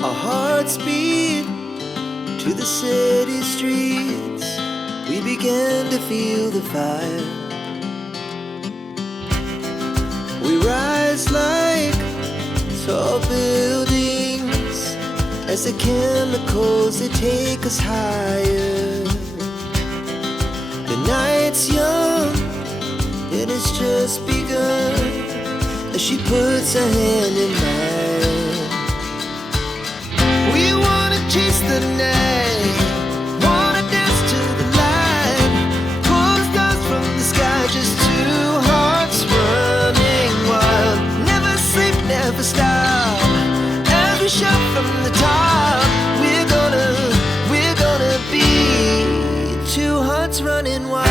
Our hearts beat to the city streets. We began to feel the fire. We rise like tall buildings as the chemicals, they take us higher. The night's young and it's just begun as she puts her hand in mine. We wanna chase the night, wanna dance to the light, pull stars from the sky, just two hearts running wild. Never sleep, never stop, as we shout from the top. We're gonna be two hearts running wild.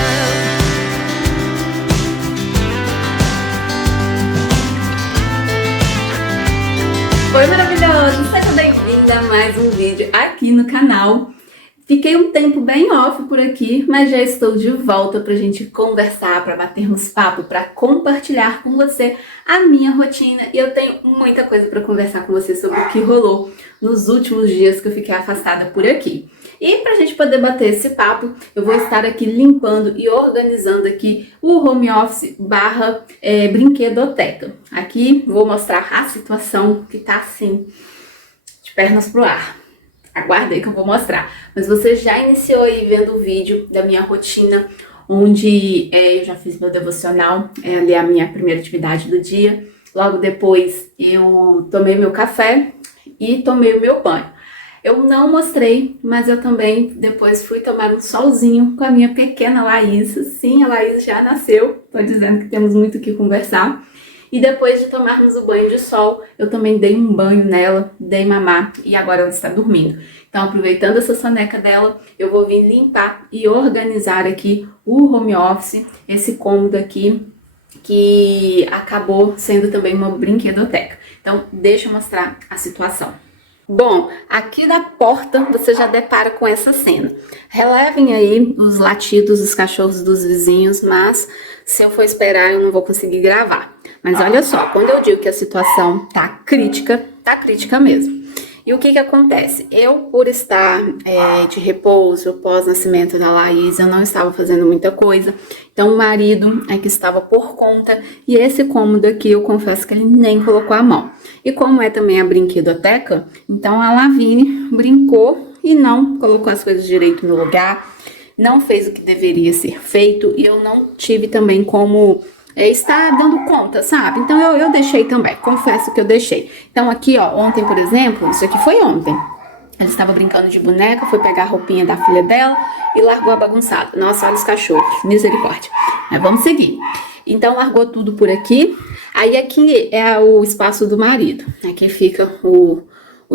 Oi, maravilhoso! Seja bem-vinda a mais um vídeo aqui no canal. Fiquei um tempo bem off por aqui, mas já estou de volta pra gente conversar, pra batermos papo, pra compartilhar com você a minha rotina. E eu tenho muita coisa pra conversar com você sobre o que rolou nos últimos dias que eu fiquei afastada por aqui. E pra gente poder bater esse papo, eu vou estar aqui limpando e organizando aqui o home office barra brinquedoteca. Aqui vou mostrar a situação que tá assim, de pernas pro ar. Aguarda aí que eu vou mostrar. Mas você já iniciou aí vendo o vídeo da minha rotina, onde eu já fiz meu devocional, ali a minha primeira atividade do dia. Logo depois eu tomei meu café e tomei o meu banho. Eu não mostrei, mas eu também depois fui tomar um solzinho com a minha pequena Laís. Sim, a Laís já nasceu, tô dizendo que temos muito o que conversar. E depois de tomarmos o banho de sol, eu também dei um banho nela, dei mamar e agora ela está dormindo. Então, aproveitando essa soneca dela, eu vou vir limpar e organizar aqui o home office, esse cômodo aqui, que acabou sendo também uma brinquedoteca. Então, deixa eu mostrar a situação. Bom, aqui na porta você já depara com essa cena. Relevem aí os latidos dos cachorros dos vizinhos, mas se eu for esperar eu não vou conseguir gravar. Mas olha só, quando eu digo que a situação tá crítica mesmo. E o que acontece? Eu, por estar de repouso, pós-nascimento da Laís, eu não estava fazendo muita coisa. Então, o marido é que estava por conta. E esse cômodo aqui, eu confesso que ele nem colocou a mão. E como é também a brinquedoteca, então a Lavínia brincou e não colocou as coisas direito no lugar. Não fez o que deveria ser feito. E eu não tive também como estar dando conta, sabe? Então eu deixei também, confesso que eu deixei. Então aqui, ó, ontem, por exemplo, isso aqui foi ontem. Ela estava brincando de boneca, foi pegar a roupinha da filha dela e largou a bagunçada. Nossa, olha os cachorros, misericórdia. Mas vamos seguir. Então largou tudo por aqui. Aí aqui é o espaço do marido. Aqui fica o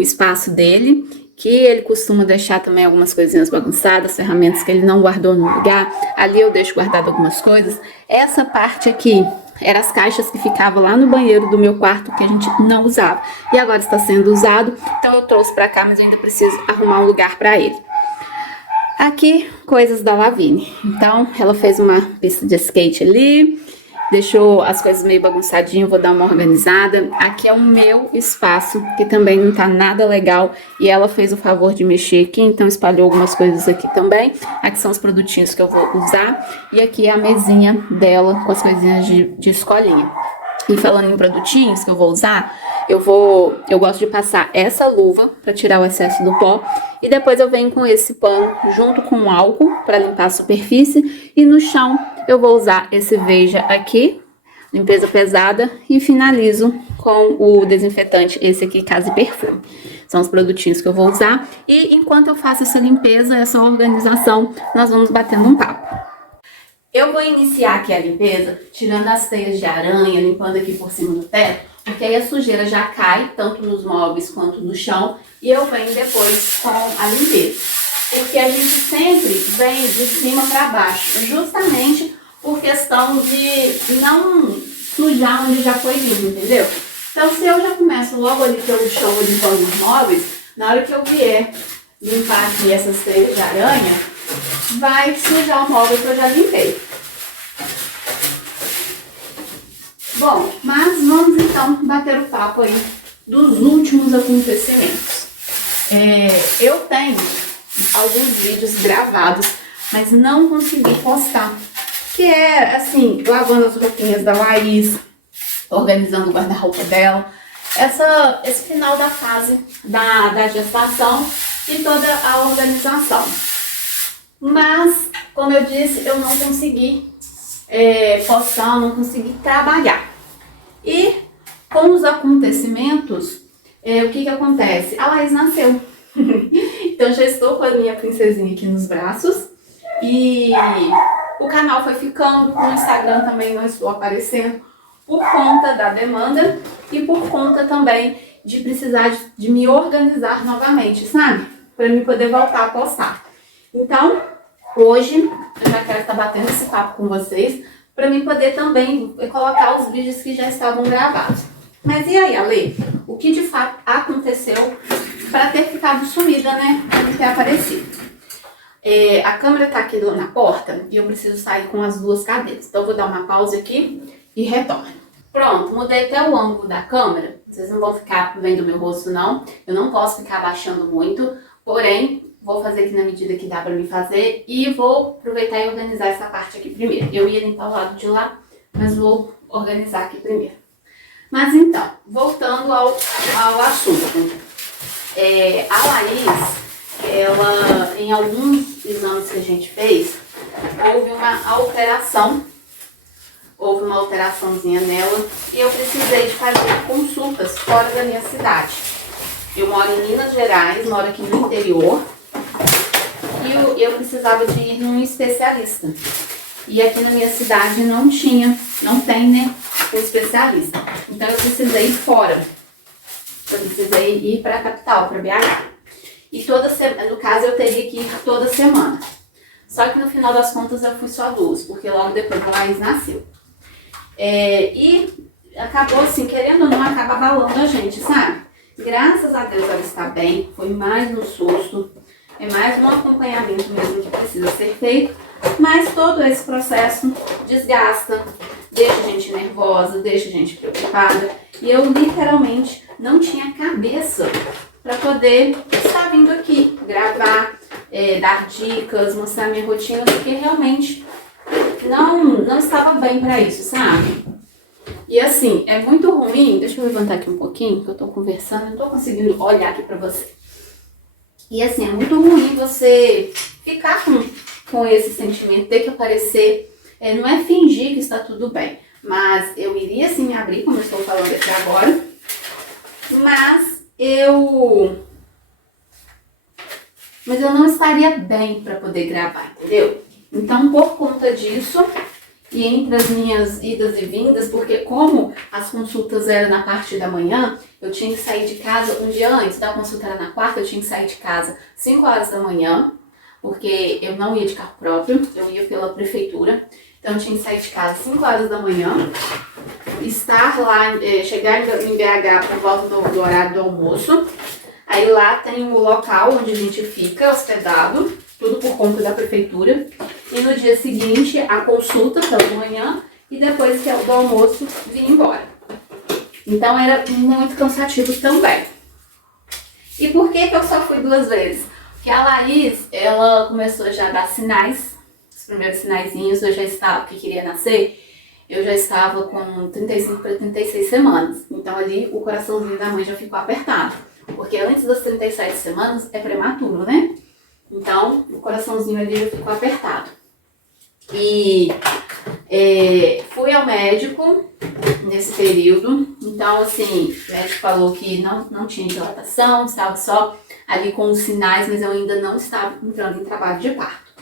espaço dele, que ele costuma deixar também algumas coisinhas bagunçadas, ferramentas que ele não guardou no lugar. Ali eu deixo guardado algumas coisas. Essa parte aqui eram as caixas que ficavam lá no banheiro do meu quarto, que a gente não usava. E agora está sendo usado, então eu trouxe para cá, mas eu ainda preciso arrumar um lugar para ele. Aqui, coisas da Lavínia. Então, ela fez uma pista de skate ali, deixou as coisas meio bagunçadinhas, vou dar uma organizada. Aqui é o meu espaço, que também não tá nada legal. E ela fez o favor de mexer aqui, então espalhou algumas coisas aqui também. Aqui são os produtinhos que eu vou usar. E aqui é a mesinha dela com as coisinhas de escolinha. E falando em produtinhos que eu vou usar, eu gosto de passar essa luva para tirar o excesso do pó. E depois eu venho com esse pano junto com álcool para limpar a superfície. E no chão eu vou usar esse Veja aqui, limpeza pesada. E finalizo com o desinfetante, esse aqui, Casa e Perfume. São os produtinhos que eu vou usar. E enquanto eu faço essa limpeza, essa organização, nós vamos batendo um papo. Eu vou iniciar aqui a limpeza, tirando as teias de aranha, limpando aqui por cima do teto, porque aí a sujeira já cai, tanto nos móveis quanto no chão, e eu venho depois com a limpeza. Porque a gente sempre vem de cima para baixo, justamente por questão de não sujar onde já foi limpo, entendeu? Então, se eu já começo logo ali pelo chão, limpando os móveis, na hora que eu vier limpar aqui essas teias de aranha, vai sujar o móvel que eu já limpei. Bom, mas vamos então bater o papo aí dos últimos acontecimentos. Eu tenho alguns vídeos gravados, mas não consegui postar. Que é, assim, lavando as roupinhas da Laís, organizando o guarda-roupa dela. Esse final da fase da gestação e toda a organização. Mas, como eu disse, eu não consegui postar, não consegui trabalhar. E com os acontecimentos, o que acontece? A Laís nasceu. Então já estou com a minha princesinha aqui nos braços. E o canal foi ficando, no Instagram também não estou aparecendo por conta da demanda e por conta também de precisar de me organizar novamente, sabe? Para mim poder voltar a postar. Então, hoje eu já quero estar batendo esse papo com vocês para mim poder também colocar os vídeos que já estavam gravados. Mas e aí, Ale? O que de fato aconteceu para ter ficado sumida, né? Para não ter aparecido. A câmera tá aqui na porta e eu preciso sair com as duas cadeiras. Então eu vou dar uma pausa aqui e retorno. Pronto, mudei até o ângulo da câmera. Vocês não vão ficar vendo meu rosto não. Eu não posso ficar abaixando muito. Porém, vou fazer aqui na medida que dá pra me fazer. E vou aproveitar e organizar essa parte aqui primeiro. Eu ia limpar o lado de lá, mas vou organizar aqui primeiro. Mas então, voltando ao assunto. A Laís, ela, em alguns exames que a gente fez, houve uma alteraçãozinha nela e eu precisei de fazer consultas fora da minha cidade. Eu moro em Minas Gerais, moro aqui no interior e eu precisava de ir num especialista. E aqui na minha cidade não tem, né, um especialista. Então eu precisei ir fora. Eu precisei ir para a capital, para BH. E no caso eu teria que ir toda semana. Só que no final das contas eu fui só 2, porque logo depois a Laís nasceu. E acabou assim, querendo ou não, acaba abalando a gente, sabe? Graças a Deus ela está bem, foi mais um susto, é mais um acompanhamento mesmo que precisa ser feito. Mas todo esse processo desgasta, deixa a gente nervosa, deixa a gente preocupada. E eu literalmente não tinha cabeça para poder estar vindo aqui, gravar, dar dicas, mostrar minha rotina, porque realmente não estava bem para isso, sabe? E assim, é muito ruim, deixa eu levantar aqui um pouquinho, que eu tô conversando, não tô conseguindo olhar aqui para você. E assim, é muito ruim você ficar com esse sentimento, ter que aparecer, não é fingir que está tudo bem, mas eu iria sim me abrir, como eu estou falando aqui agora, mas eu não estaria bem para poder gravar, entendeu? Então, por conta disso, e entre as minhas idas e vindas, porque como as consultas eram na parte da manhã, eu tinha que sair de casa um dia antes, da consulta era na quarta, eu tinha que sair de casa 5 horas da manhã, porque eu não ia de carro próprio, eu ia pela prefeitura, então eu tinha que sair de casa 5 horas da manhã, estar lá, chegar em BH por volta do horário do almoço. Aí lá tem o local onde a gente fica hospedado, tudo por conta da prefeitura. E no dia seguinte a consulta pela manhã e depois que é o do almoço vir embora. Então era muito cansativo também. E por que eu só fui 2 vezes? Porque a Laís, ela começou já a dar sinais, os primeiros sinaizinhos, eu já estava, que queria nascer, eu já estava com 35 para 36 semanas. Então ali o coraçãozinho da mãe já ficou apertado. Porque antes das 37 semanas é prematuro, né? Então o coraçãozinho ali já ficou apertado. E fui ao médico nesse período. Então assim, o médico falou que não tinha dilatação, estava só ali com os sinais, mas eu ainda não estava entrando em trabalho de parto.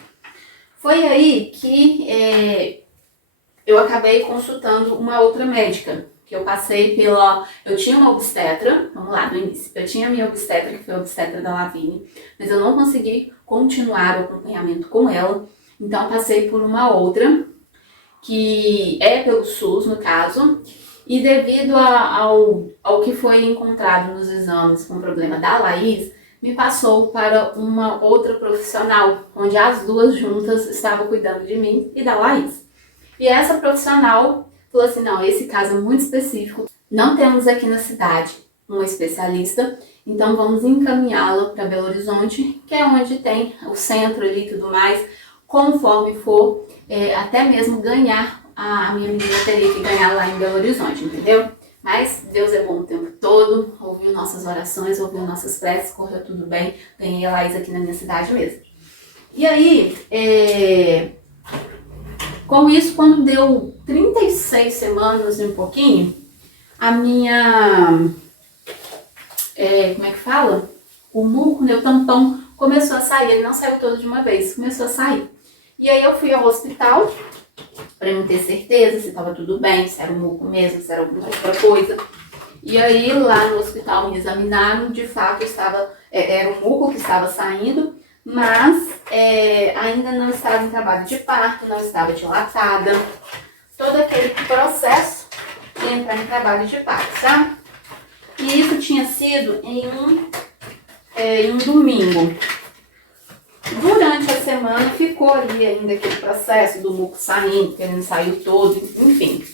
Foi aí que eu acabei consultando uma outra médica, que eu passei eu tinha uma obstetra, vamos lá, no início, eu tinha a minha obstetra, que foi a obstetra da Lavínia, mas eu não consegui continuar o acompanhamento com ela, então passei por uma outra, que é pelo SUS, no caso, e devido ao que foi encontrado nos exames com o problema da Laís, me passou para uma outra profissional, onde as duas juntas estavam cuidando de mim e da Laís. E essa profissional falou assim, não, esse caso é muito específico, não temos aqui na cidade uma especialista, então vamos encaminhá-la para Belo Horizonte, que é onde tem o centro ali e tudo mais. Conforme for, até mesmo ganhar, a minha menina teria que ganhar lá em Belo Horizonte, entendeu? Mas Deus é bom o tempo todo, ouviu nossas orações, ouviu nossas preces, correu tudo bem, ganhei a Laís aqui na minha cidade mesmo. E aí, com isso, quando deu 36 semanas e um pouquinho, a minha, como é que fala? O muco, né, o tampão começou a sair, ele não saiu todo de uma vez, começou a sair. E aí eu fui ao hospital, para não ter certeza se estava tudo bem, se era o muco mesmo, se era alguma outra coisa. E aí lá no hospital me examinaram, de fato era o muco que estava saindo, mas ainda não estava em trabalho de parto, não estava dilatada, todo aquele processo de entrar em trabalho de parto, sabe? E isso tinha sido em um domingo. Durante a semana ficou ali ainda aquele processo do muco saindo, que ele não saiu todo, enfim.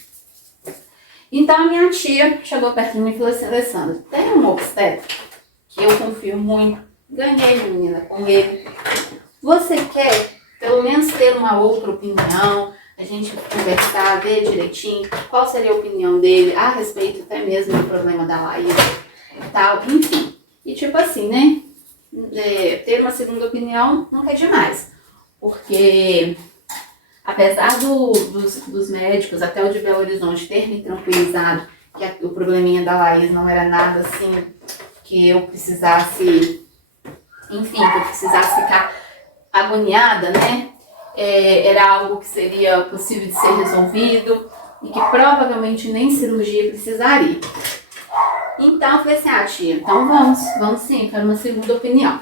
Então a minha tia chegou perto de mim e falou assim: Alessandra, tem um obstetra que eu confio muito, ganhei menina com ele. Você quer pelo menos ter uma outra opinião, a gente conversar, ver direitinho qual seria a opinião dele a respeito até mesmo do problema da Laís e tal, enfim. E tipo assim, né? Ter uma segunda opinião nunca é demais, porque apesar dos médicos, até o de Belo Horizonte, ter me tranquilizado que o probleminha da Laís não era nada assim que eu precisasse, enfim, que eu precisasse ficar agoniada, né? Era algo que seria possível de ser resolvido e que provavelmente nem cirurgia precisaria. Então eu falei assim: tia, então vamos sim, quero uma segunda opinião.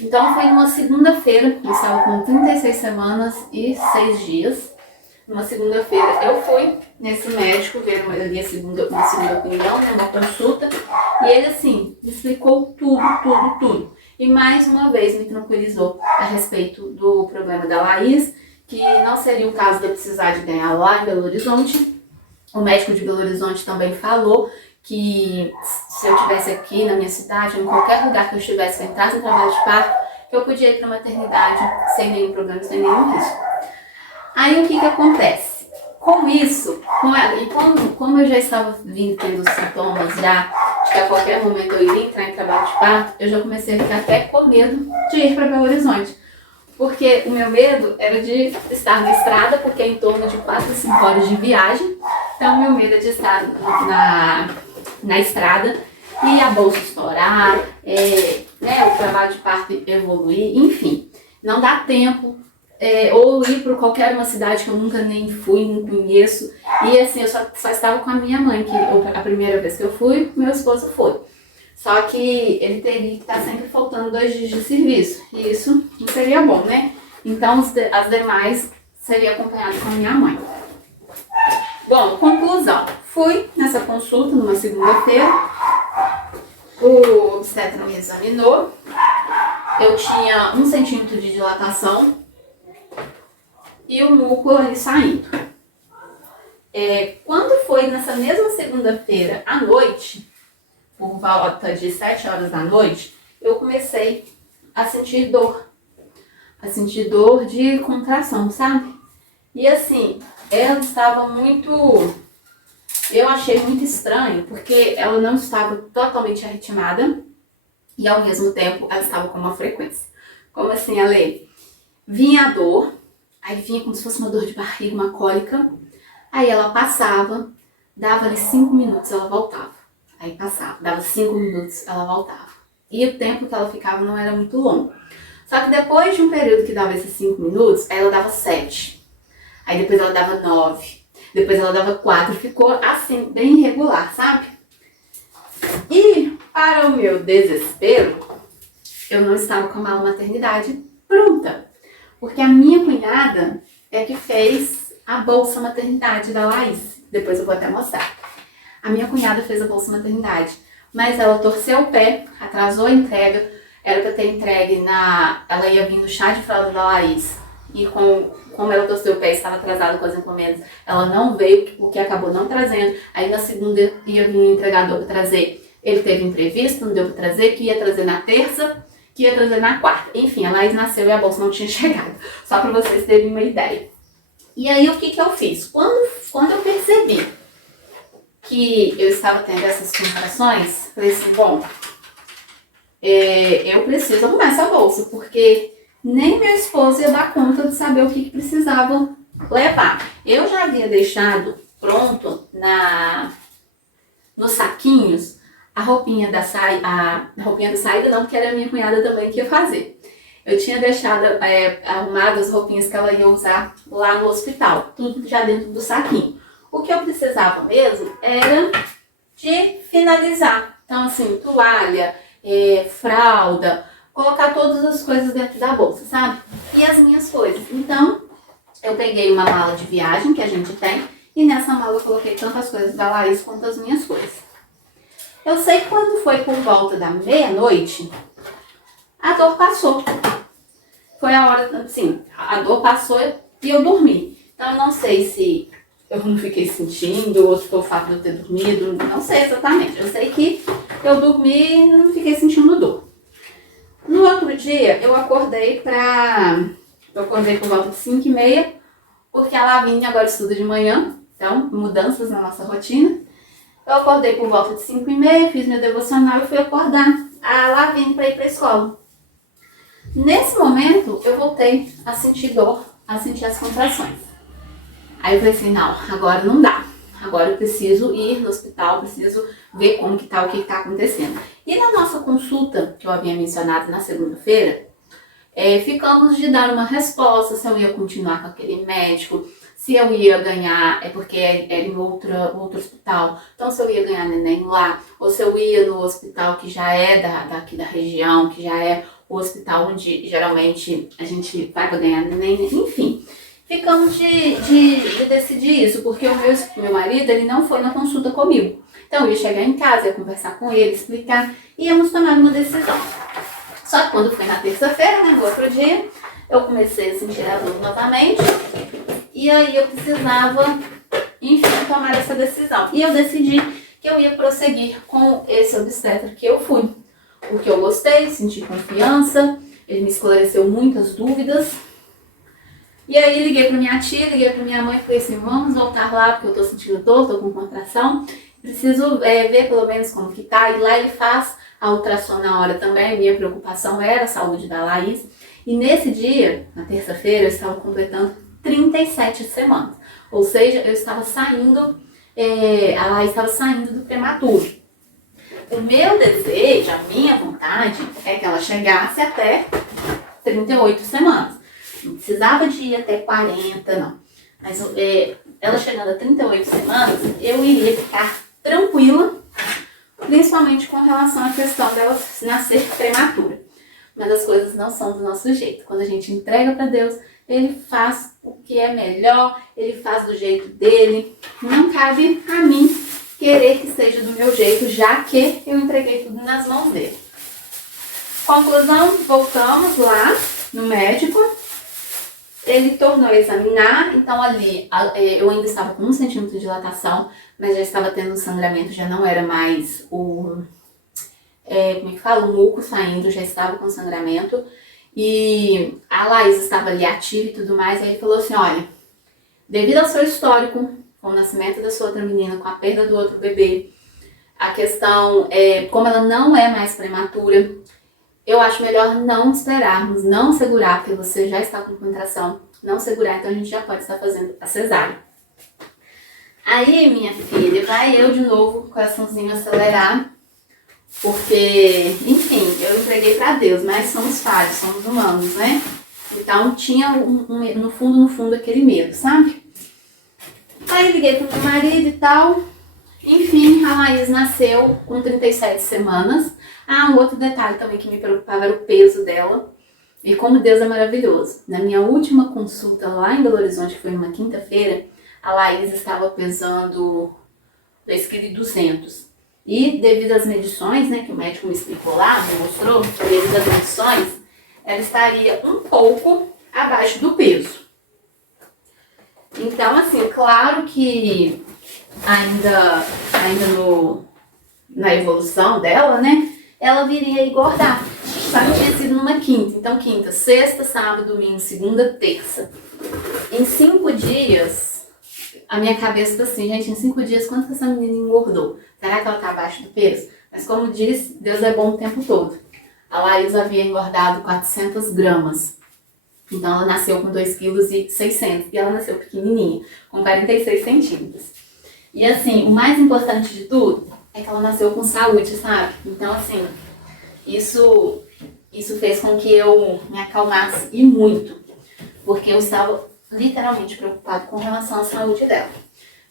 Então foi numa segunda-feira, eu estava com 36 semanas e 6 dias. Numa segunda-feira eu fui nesse médico ver uma segunda opinião, uma consulta, e ele assim, me explicou tudo. E mais uma vez me tranquilizou a respeito do problema da Laís, que não seria o caso de eu precisar de ganhar lá em Belo Horizonte. O médico de Belo Horizonte também falou que se eu estivesse aqui na minha cidade, ou em qualquer lugar que eu estivesse, que eu entrasse em trabalho de parto, que eu podia ir para a maternidade sem nenhum problema, sem nenhum risco. Aí o que acontece? Com isso, como eu já estava tendo sintomas já, de que a qualquer momento eu iria entrar em trabalho de parto, eu já comecei a ficar até com medo de ir para Belo Horizonte. Porque o meu medo era de estar na estrada, porque é em torno de 4 a 5 horas de viagem. Então o meu medo é de estar na estrada e a bolsa estourar, o trabalho de parto evoluir, enfim. Não dá tempo, ou ir para qualquer uma cidade que eu nunca nem fui, não conheço. E assim, eu só estava com a minha mãe, que a primeira vez que eu fui, meu esposo foi. Só que ele teria que estar sempre faltando 2 dias de serviço. E isso não seria bom, né? Então as demais seria acompanhado com a minha mãe. Bom, conclusão. Fui nessa consulta numa segunda-feira. O obstetra me examinou. Eu tinha 1 centímetro de dilatação e o muco ali saindo. Quando foi nessa mesma segunda-feira à noite, por volta de 7 horas da noite, eu comecei a sentir dor. A sentir dor de contração, sabe? E assim, ela estava muito... Eu achei muito estranho, porque ela não estava totalmente arritmada e ao mesmo tempo ela estava com uma frequência. Como assim, Ale? Vinha a dor, aí vinha como se fosse uma dor de barriga, uma cólica, aí ela passava, dava ali 5 minutos, ela voltava. Aí passava, dava 5 minutos, ela voltava. E o tempo que ela ficava não era muito longo. Só que depois de um período que dava esses 5 minutos, ela dava 7. Aí depois ela dava 9. Depois ela dava 4. Ficou assim, bem irregular, sabe? E para o meu desespero, eu não estava com a mala maternidade pronta. Porque a minha cunhada é que fez a bolsa maternidade da Laís. Depois eu vou até mostrar. A minha cunhada fez a bolsa maternidade, mas ela torceu o pé, atrasou a entrega, era para ter entregue ela ia vir no chá de fralda da Laís, e como ela torceu o pé e estava atrasada com as encomendas, ela não veio, o que acabou não trazendo. Aí na segunda ia vir o entregador para trazer ele teve imprevisto, não deu pra trazer, que ia trazer na terça, que ia trazer na quarta. Enfim, a Laís nasceu e a bolsa não tinha chegado. Só pra vocês terem uma ideia. E aí, o que eu fiz? Quando eu percebi que eu estava tendo essas comparações, falei assim, bom, eu preciso arrumar essa bolsa, porque nem meu esposo ia dar conta de saber o que precisavam levar. Eu já havia deixado pronto nos saquinhos a roupinha da saída, não, porque era a minha cunhada também que ia fazer. Eu tinha deixado arrumadas as roupinhas que ela ia usar lá no hospital, tudo já dentro do saquinho. O que eu precisava mesmo era de finalizar. Então, assim, toalha, fralda, colocar todas as coisas dentro da bolsa, sabe? E as minhas coisas. Então, eu peguei uma mala de viagem que a gente tem e nessa mala eu coloquei tanto as coisas da Laís quanto as minhas coisas. Eu sei que quando foi por volta da meia-noite, a dor passou. Foi a hora, assim, a dor passou e eu dormi. Então, eu não sei se eu não fiquei sentindo ou se foi o fato de eu ter dormido, não sei exatamente. Eu sei que eu dormi e não fiquei sentindo dor. No outro dia, eu acordei por volta de 5h30, porque a Lavínia agora estuda de manhã, então, mudanças na nossa rotina. Eu acordei por volta de 5h30, fiz meu devocional e fui acordar a Lavínia para ir para a escola. Nesse momento, eu voltei a sentir dor, a sentir as contrações. Aí eu falei assim, não, agora não dá. Agora eu preciso ir no hospital, preciso ver como que tá, o que tá acontecendo. E na nossa consulta, que eu havia mencionado na segunda-feira, ficamos de dar uma resposta, se eu ia continuar com aquele médico, se eu ia ganhar, porque era em outro hospital, então se eu ia ganhar neném lá, ou se eu ia no hospital que já é daqui da região, que já é o hospital onde geralmente a gente vai para ganhar neném, enfim. Ficamos de decidir isso, porque o meu marido, ele não foi na consulta comigo. Então eu ia chegar em casa, ia conversar com ele, explicar, e íamos tomar uma decisão. Só que quando foi na terça-feira, né, no outro dia, eu comecei a sentir a dor novamente, e aí eu precisava, enfim, tomar essa decisão. E eu decidi que eu ia prosseguir com esse obstetra que eu fui. Porque eu gostei, senti confiança, ele me esclareceu muitas dúvidas. E aí liguei pra minha tia, liguei pra minha mãe e falei assim, vamos voltar lá, porque eu tô sentindo dor, tô com contração. Preciso ver pelo menos como que tá. E lá ele faz a ultrassom na hora também. Minha preocupação era a saúde da Laís. E nesse dia, na terça-feira, eu estava completando 37 semanas. Ou seja, eu estava saindo, a Laís estava saindo do prematuro. O meu desejo, a minha vontade, é que ela chegasse até 38 semanas. Não precisava de ir até 40, não. Mas ela chegando a 38 semanas, eu iria ficar tranquila, principalmente com relação à questão dela nascer prematura. Mas as coisas não são do nosso jeito. Quando a gente entrega para Deus, Ele faz o que é melhor, Ele faz do jeito dele. Não cabe a mim querer que seja do meu jeito, já que eu entreguei tudo nas mãos dele. Conclusão, voltamos lá no médico. Ele tornou a examinar, então ali eu ainda estava com 1 centímetro de dilatação, mas já estava tendo um sangramento, já não era mais o muco saindo, já estava com sangramento. E a Laís estava ali ativa e tudo mais, aí ele falou assim, olha, devido ao seu histórico, com o nascimento da sua outra menina, com a perda do outro bebê, a questão como ela não é mais prematura, eu acho melhor não esperarmos, não segurar, porque você já está com contração, não segurar, então a gente já pode estar fazendo a cesárea. Aí, minha filha, vai eu de novo, coraçãozinho acelerar, porque, enfim, eu entreguei para Deus, mas somos falhos, somos humanos, né? Então tinha no fundo aquele medo, sabe? Aí liguei pro meu marido e tal. Enfim, a Laís nasceu com 37 semanas. Ah, um outro detalhe também que me preocupava era o peso dela. E como Deus é maravilhoso. Na minha última consulta lá em Belo Horizonte, que foi uma quinta-feira, a Laís estava pesando 2,2 kg. E devido às medições, né, que o médico me explicou lá, me mostrou, devido às medições, ela estaria um pouco abaixo do peso. Então, assim, claro que ainda na evolução dela, né, ela viria a engordar. Só que tinha sido numa quinta. Então, quinta, sexta, sábado, domingo, segunda, terça. Em 5 dias, a minha cabeça tá assim, gente, em 5 dias, quanto que essa menina engordou? Será que ela tá abaixo do peso? Mas como diz, Deus é bom o tempo todo. A Laís havia engordado 400 gramas. Então, ela nasceu com 2,6 kg. E ela nasceu pequenininha, com 46 centímetros. E assim, o mais importante de tudo é que ela nasceu com saúde, sabe? Então, assim, isso fez com que eu me acalmasse e muito. Porque eu estava literalmente preocupado com relação à saúde dela.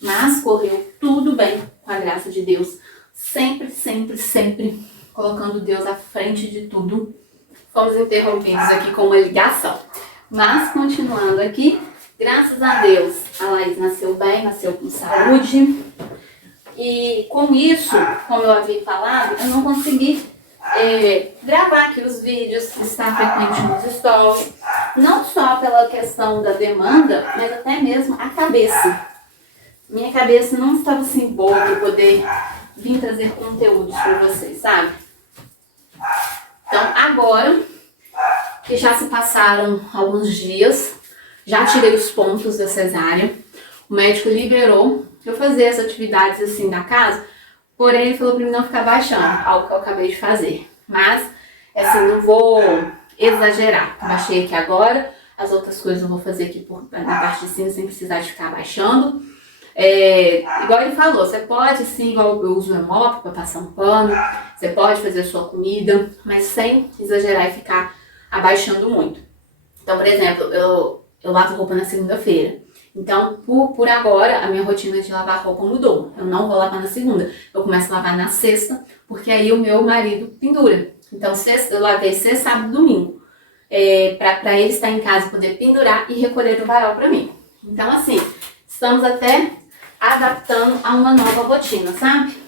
Mas correu tudo bem, com a graça de Deus. Sempre, sempre, sempre colocando Deus à frente de tudo. Fomos interrompidos aqui com uma ligação. Mas, continuando aqui, graças a Deus, a Laís nasceu bem, nasceu com saúde. E com isso, como eu havia falado, eu não consegui gravar aqui os vídeos, estar frequente nos stories. Não só pela questão da demanda, mas até mesmo a cabeça. Minha cabeça não estava assim boa para poder vir trazer conteúdos para vocês, sabe? Então, agora que já se passaram alguns dias, já tirei os pontos da cesárea, o médico liberou eu fazer as atividades assim da casa, porém ele falou para mim não ficar baixando, algo que eu acabei de fazer. Mas, assim, não vou exagerar. Baixei aqui agora, as outras coisas eu vou fazer aqui na parte de cima sem precisar de ficar baixando. Igual ele falou, você pode sim, igual eu uso o hemop para passar um pano, você pode fazer a sua comida, mas sem exagerar e ficar abaixando muito. Então, por exemplo, eu lavo roupa na segunda-feira. Então, por agora, a minha rotina de lavar roupa mudou. Eu não vou lavar na segunda, eu começo a lavar na sexta, porque aí o meu marido pendura. Então, eu lavei sexta, sábado e domingo, para ele estar em casa, poder pendurar e recolher o varal para mim. Então, assim, estamos até adaptando a uma nova rotina, sabe? Vou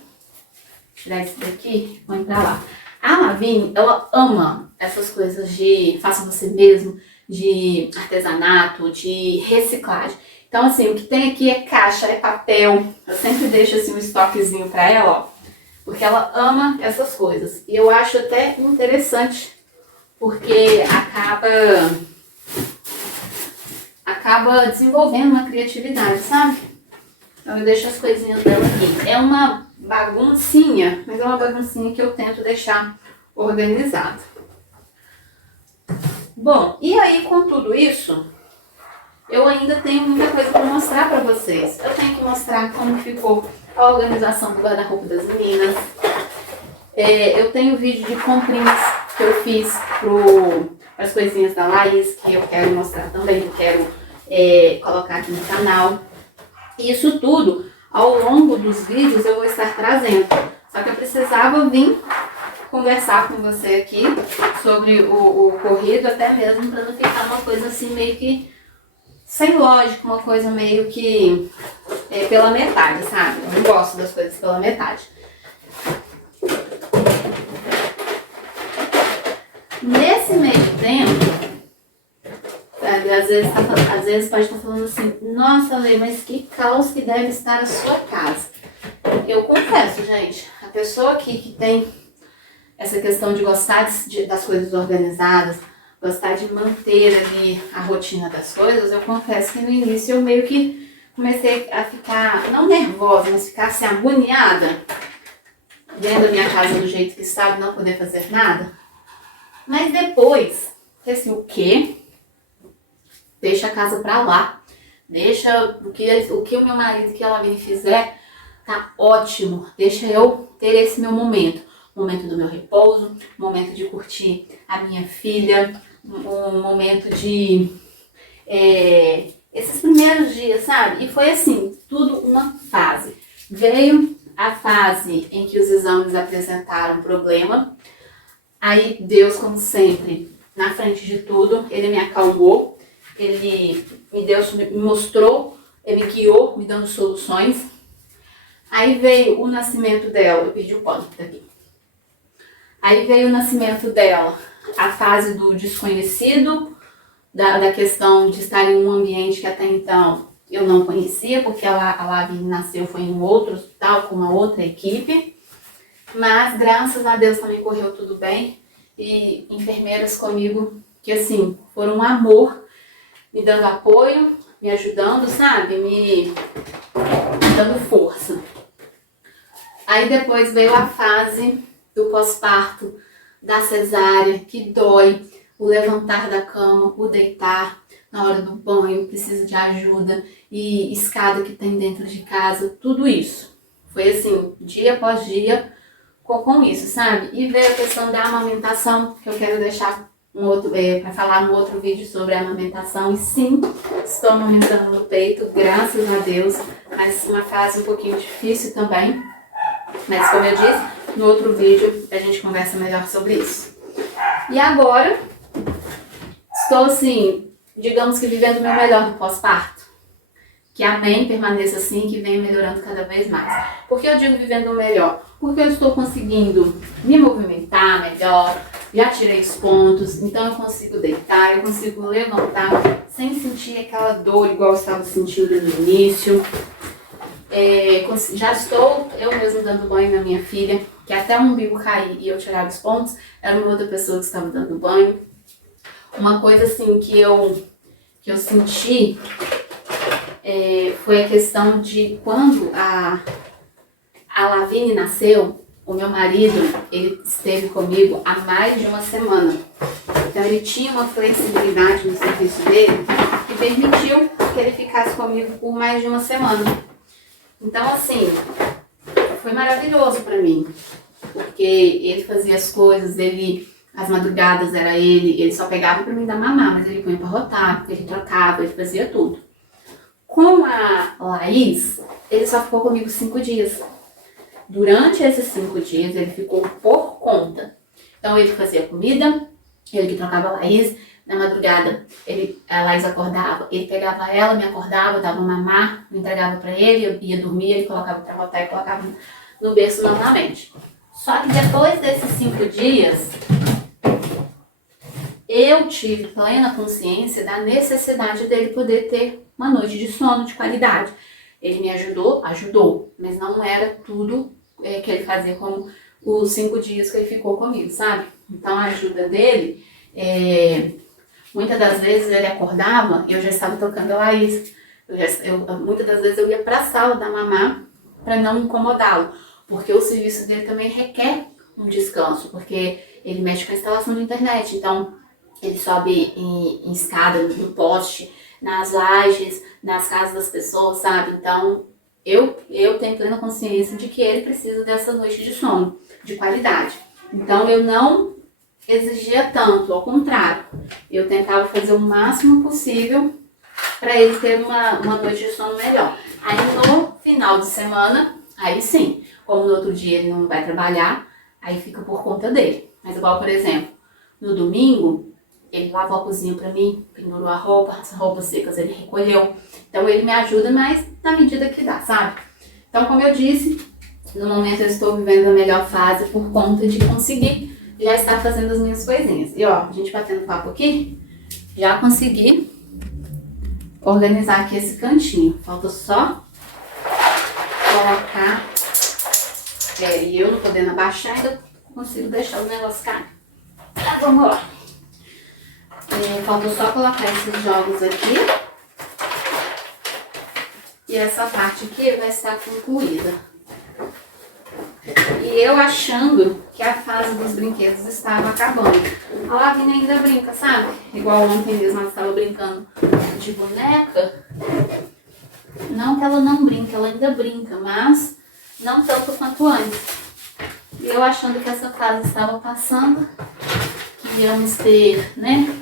tirar isso daqui, põe pra lá. A Lavínia, ela ama essas coisas de faça você mesmo, de artesanato, de reciclagem. Então, assim, o que tem aqui é caixa, é papel. Eu sempre deixo, assim, um estoquezinho pra ela, ó. Porque ela ama essas coisas. E eu acho até interessante, porque acaba desenvolvendo uma criatividade, sabe? Então eu deixo as coisinhas dela aqui. É uma baguncinha, mas é uma baguncinha que eu tento deixar organizada. Bom, e aí com tudo isso, eu ainda tenho muita coisa para mostrar para vocês. Eu tenho que mostrar como ficou a organização do guarda-roupa das meninas. Eu tenho vídeo de comprinhas que eu fiz para as coisinhas da Laís, que eu quero mostrar também, que eu quero colocar aqui no canal. E isso tudo, ao longo dos vídeos, eu vou estar trazendo. Só que eu precisava vir conversar com você aqui sobre o ocorrido, até mesmo para não ficar uma coisa assim meio que sem lógica, uma coisa meio que pela metade, sabe? Eu não gosto das coisas pela metade. Nesse meio tempo, sabe, às vezes pode estar falando assim, nossa, Lê, mas que caos que deve estar a sua casa. Eu confesso, gente, a pessoa aqui que tem essa questão de gostar das coisas organizadas, gostar de manter ali a rotina das coisas, eu confesso que no início eu meio que comecei a ficar, não nervosa, mas ficar assim, agoniada, vendo a minha casa do jeito que estava, não poder fazer nada. Mas depois, assim, o quê? Deixa a casa pra lá. Deixa o que o meu marido, que ela me fizer, tá ótimo. Deixa eu ter esse meu momento. Momento do meu repouso, momento de curtir a minha filha, um momento de esses primeiros dias, sabe? E foi assim, tudo uma fase. Veio a fase em que os exames apresentaram problema. Aí Deus, como sempre, na frente de tudo, Ele me acalmou, Ele me mostrou, Ele guiou, me dando soluções. Aí veio o nascimento dela, eu perdi o pano daqui. Aí veio o nascimento dela, a fase do desconhecido, da questão de estar em um ambiente que até então eu não conhecia, porque a Lavínia nasceu, foi em um outro hospital, com uma outra equipe. Mas graças a Deus também correu tudo bem. E enfermeiras comigo que assim, foram um amor, me dando apoio, me ajudando, sabe? Me dando força. Aí depois veio a fase do pós-parto, da cesárea, que dói, o levantar da cama, o deitar, na hora do banho, precisa de ajuda, e escada que tem dentro de casa, tudo isso. Foi assim, dia após dia, com isso, sabe? E veio a questão da amamentação, que eu quero deixar para falar no outro vídeo sobre a amamentação. E sim, estou amamentando no peito, graças a Deus, mas uma fase um pouquinho difícil também. Mas como eu disse, no outro vídeo a gente conversa melhor sobre isso. E agora, estou assim, digamos que vivendo o meu melhor no pós-parto. Que amém, permaneça assim, que venha melhorando cada vez mais. Por que eu digo vivendo o melhor? Porque eu estou conseguindo me movimentar melhor, já tirei os pontos, então eu consigo deitar, eu consigo levantar sem sentir aquela dor igual eu estava sentindo no início. Já estou eu mesmo dando banho na minha filha, que até o umbigo cair e eu tirar os pontos, era uma outra pessoa que estava dando banho. Uma coisa assim que eu senti foi a questão de quando a Lavínia nasceu, o meu marido, ele esteve comigo há mais de uma semana. Então ele tinha uma flexibilidade no serviço dele que permitiu que ele ficasse comigo por mais de uma semana. Então assim, foi maravilhoso pra mim, porque ele fazia as coisas, as madrugadas era ele só pegava pra mim dar mamar, mas ele punha pra rotar, ele trocava, ele fazia tudo. Com a Laís, ele só ficou comigo 5 dias. Durante esses 5 dias, ele ficou por conta. Então, ele fazia comida, ele que trocava a Laís. Na madrugada, a Laís acordava, ele pegava ela, me acordava, dava mamar, me entregava pra ele, eu ia dormir, ele colocava pra rotar e colocava no berço novamente. Só que depois desses 5 dias, eu tive plena consciência da necessidade dele poder ter uma noite de sono de qualidade. Ele me ajudou, mas não era tudo que ele fazia como os 5 dias que ele ficou comigo, sabe? Então a ajuda dele, muitas das vezes ele acordava, eu já estava tocando a Laís. Muitas das vezes eu ia para a sala dar mamar para não incomodá-lo, porque o serviço dele também requer um descanso, porque ele mexe com a instalação da internet, então ele sobe em escada, no poste, nas lajes, nas casas das pessoas, sabe? Então, eu tenho plena consciência de que ele precisa dessa noite de sono, de qualidade. Então, eu não exigia tanto, ao contrário. Eu tentava fazer o máximo possível para ele ter uma noite de sono melhor. Aí, no final de semana, aí sim, como no outro dia ele não vai trabalhar, aí fica por conta dele. Mas igual, por exemplo, no domingo, ele lavou a cozinha pra mim, pendurou a roupa, as roupas secas ele recolheu. Então ele me ajuda, mas na medida que dá, sabe? Então, como eu disse, no momento eu estou vivendo a melhor fase por conta de conseguir já estar fazendo as minhas coisinhas. E ó, a gente batendo papo aqui, já consegui organizar aqui esse cantinho. Falta só colocar, e eu não podendo abaixar, ainda consigo deixar o negócio cair. Vamos lá. Falta só colocar esses jogos aqui. E essa parte aqui vai estar concluída. E eu achando que a fase dos brinquedos estava acabando. A Lavínia ainda brinca, sabe? Igual ontem mesmo ela estava brincando de boneca. Não que ela não brinca, ela ainda brinca, mas não tanto quanto antes. E eu achando que essa fase estava passando, que íamos ter, né,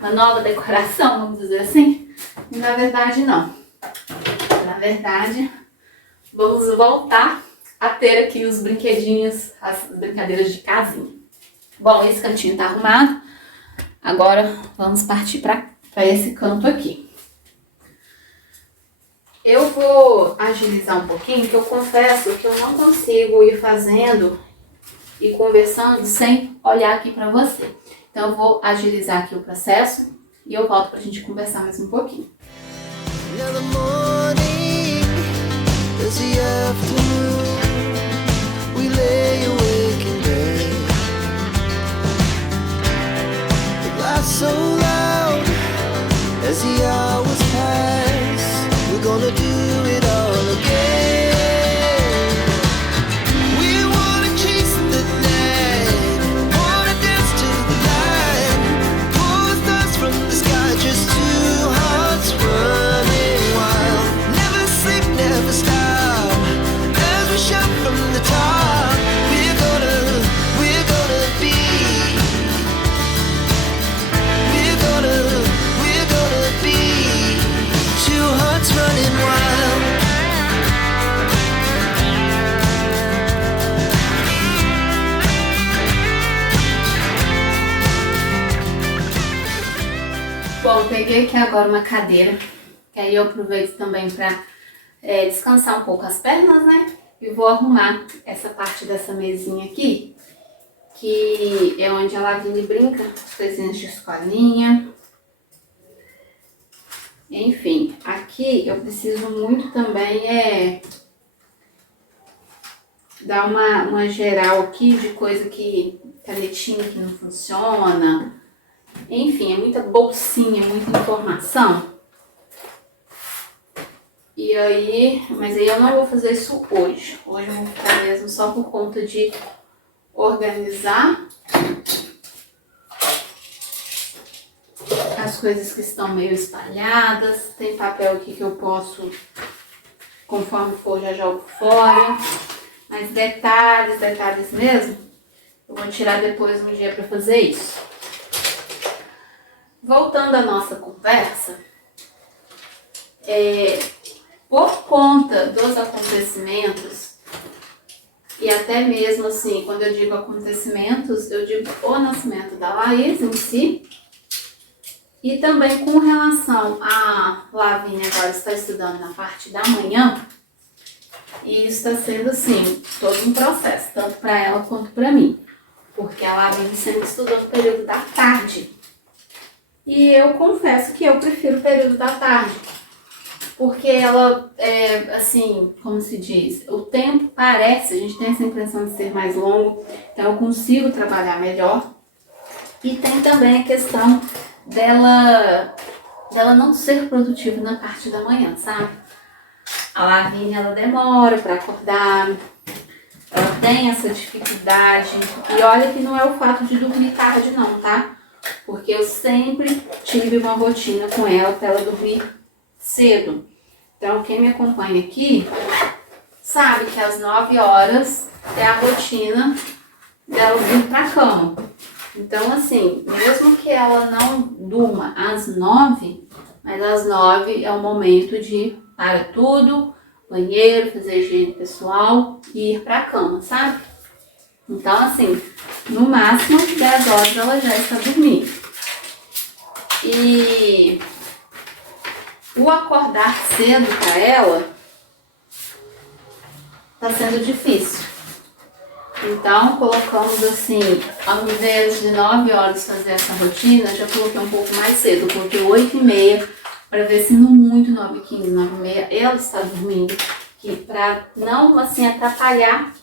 uma nova decoração, vamos dizer assim. E na verdade não. Na verdade, vamos voltar a ter aqui os brinquedinhos, as brincadeiras de casinha. Bom, esse cantinho tá arrumado. Agora vamos partir para esse canto aqui. Eu vou agilizar um pouquinho, que eu confesso que eu não consigo ir fazendo e conversando sem olhar aqui para você. Então eu vou agilizar aqui o processo e eu volto pra gente conversar mais um pouquinho. Now the morning is the afternoon. We lay awake. so loud as the hours pass. We're gonna do it all again. We wanna chase the night, wanna dance to the light, pull the stars from the sky, just two hearts running wild. Never sleep, never stop, as we shout from the top. We're gonna be. We're gonna be two hearts running wild. Bom, peguei aqui agora uma cadeira, que aí eu aproveito também para descansar um pouco as pernas, né? E vou arrumar essa parte dessa mesinha aqui, que é onde a Lavínia brinca, as coisinhas de escolinha. Enfim, aqui eu preciso muito também dar uma geral aqui de coisa que, canetinha que não funciona. Enfim, é muita bolsinha, muita informação. E aí, mas aí eu não vou fazer isso hoje. Hoje eu vou ficar mesmo só por conta de organizar as coisas que estão meio espalhadas. Tem papel aqui que eu posso, conforme for, já jogo fora. Mas detalhes mesmo, eu vou tirar depois um dia para fazer isso. Voltando à nossa conversa, por conta dos acontecimentos, e até mesmo assim, quando eu digo acontecimentos, eu digo o nascimento da Laís em si, e também com relação a Lavínia agora está estudando na parte da manhã, e isso está sendo assim, todo um processo, tanto para ela quanto para mim, porque a Lavínia sempre estudou no período da tarde. E eu confesso que eu prefiro o período da tarde, porque ela, assim, como se diz, o tempo parece, a gente tem essa impressão de ser mais longo, então eu consigo trabalhar melhor. E tem também a questão dela não ser produtiva na parte da manhã, sabe? A Lavínia, ela demora para acordar, ela tem essa dificuldade, e olha que não é o fato de dormir tarde não, tá? Porque eu sempre tive uma rotina com ela para ela dormir cedo. Então, quem me acompanha aqui sabe que às 9 horas é a rotina dela vir para a cama. Então, assim, mesmo que ela não durma às 9, mas às 9 é o momento de parar tudo, banheiro, fazer higiene pessoal e ir para a cama, sabe? Então, assim, no máximo 10 horas ela já está dormindo. E o acordar cedo para ela está sendo difícil. Então, colocamos assim, ao invés de 9 horas fazer essa rotina, já coloquei um pouco mais cedo. Eu coloquei 8h30 para ver se no muito 9h15, 9h30 ela está dormindo. Para não, assim, atrapalhar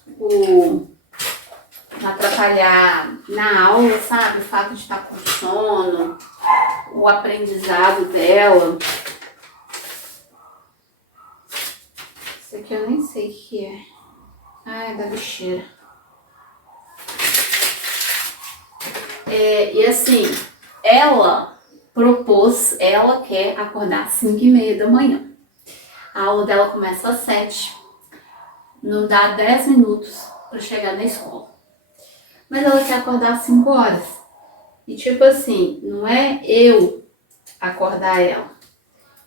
na aula, sabe? O fato de estar com sono, o aprendizado dela. Isso aqui eu nem sei o que é. Ah, é da lixeira. E assim, ela quer acordar às 5h30 da manhã. A aula dela começa às 7. Não dá 10 minutos para chegar na escola. Mas ela quer acordar às 5 horas. E tipo assim, não é eu acordar ela.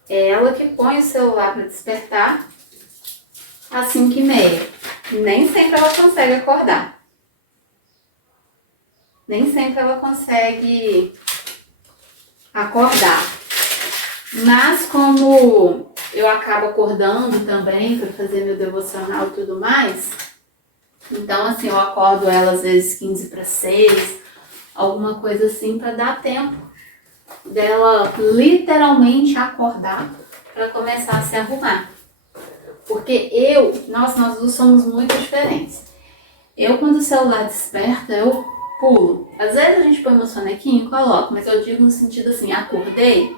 É ela que põe o celular para despertar às 5h30. Nem sempre ela consegue acordar. Nem sempre ela consegue acordar. Mas como eu acabo acordando também para fazer meu devocional e tudo mais, então assim, eu acordo ela às vezes 15:45, alguma coisa assim, para dar tempo dela literalmente acordar para começar a se arrumar. Porque nós duas somos muito diferentes. Eu, quando o celular desperta, eu pulo. Às vezes a gente põe uma sonequinha e coloca, mas eu digo no sentido assim, acordei,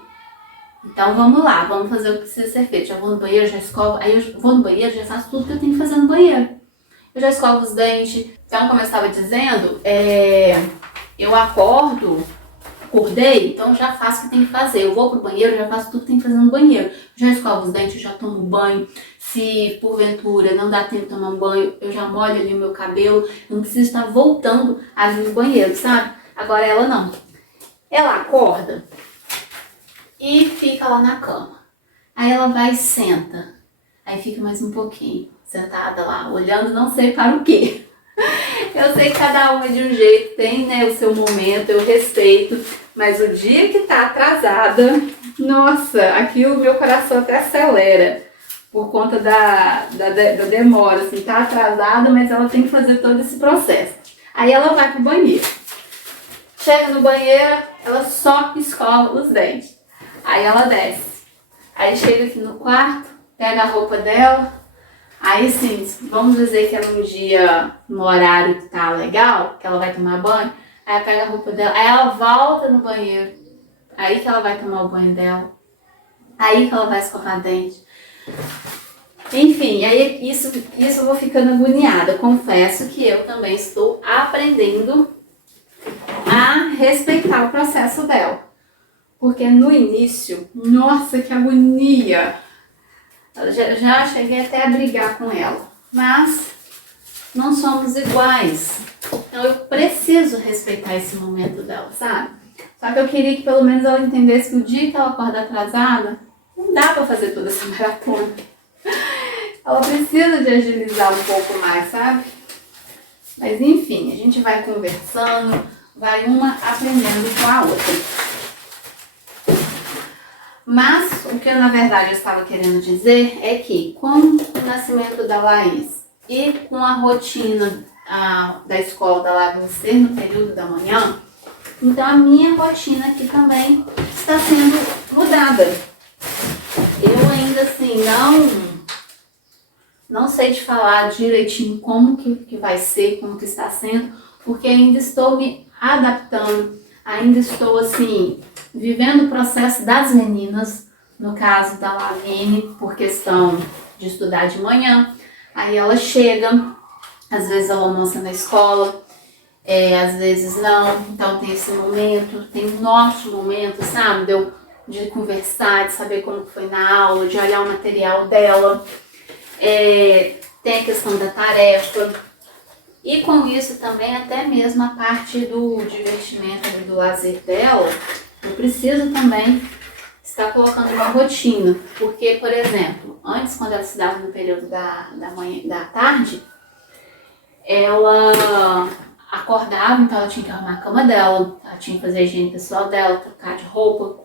então vamos lá, vamos fazer o que precisa ser feito. Já vou no banheiro, já escovo, aí eu vou no banheiro, já faço tudo que eu tenho que fazer no banheiro. Eu já escovo os dentes. Então, como eu estava dizendo, eu acordei, então já faço o que tem que fazer. Eu vou pro banheiro, já faço tudo que tem que fazer no banheiro. Já escovo os dentes, já tomo banho. Se porventura não dá tempo de tomar um banho, eu já molho ali o meu cabelo. Eu não preciso estar voltando ali no banheiro, sabe? Agora ela não. Ela acorda e fica lá na cama. Aí ela vai e senta. Aí fica mais um pouquinho sentada lá, olhando não sei para o quê. Eu sei que cada uma de um jeito tem, né, o seu momento, eu respeito, mas o dia que tá atrasada, nossa, aqui o meu coração até acelera por conta da demora, assim, tá atrasada, mas ela tem que fazer todo esse processo. Aí ela vai pro banheiro. Chega no banheiro, ela só escova os dentes. Aí ela desce. Aí chega aqui no quarto, pega a roupa dela. Aí sim, vamos dizer que é um dia, no horário que tá legal, que ela vai tomar banho. Aí ela pega a roupa dela, aí ela volta no banheiro. Aí que ela vai tomar o banho dela. Aí que ela vai escovar dente. Enfim, aí isso eu vou ficando agoniada. Confesso que eu também estou aprendendo a respeitar o processo dela. Porque no início, nossa, que agonia! Eu já cheguei até a brigar com ela. Mas não somos iguais. Então eu preciso respeitar esse momento dela, sabe? Só que eu queria que pelo menos ela entendesse que o dia que ela acorda atrasada, não dá pra fazer toda essa maratona. Ela precisa de agilizar um pouco mais, sabe? Mas enfim, a gente vai conversando, vai uma aprendendo com a outra. Mas o que eu, na verdade, eu estava querendo dizer é que com o nascimento da Laís e com a rotina da escola da Laís ser no período da manhã, então a minha rotina aqui também está sendo mudada. Eu ainda assim não sei te falar direitinho como que vai ser, como que está sendo, porque ainda estou me adaptando, ainda estou assim, vivendo o processo das meninas, no caso da Lavine, por questão de estudar de manhã. Aí ela chega, às vezes ela almoça na escola, às vezes não, então tem esse momento, tem o nosso momento, sabe, de conversar, de saber como foi na aula, de olhar o material dela. Tem a questão da tarefa, e com isso também até mesmo a parte do divertimento, do lazer dela, eu preciso também estar colocando uma rotina, porque, por exemplo, antes quando ela estudava no período da tarde, ela acordava, então ela tinha que arrumar a cama dela, ela tinha que fazer a higiene pessoal dela, trocar de roupa,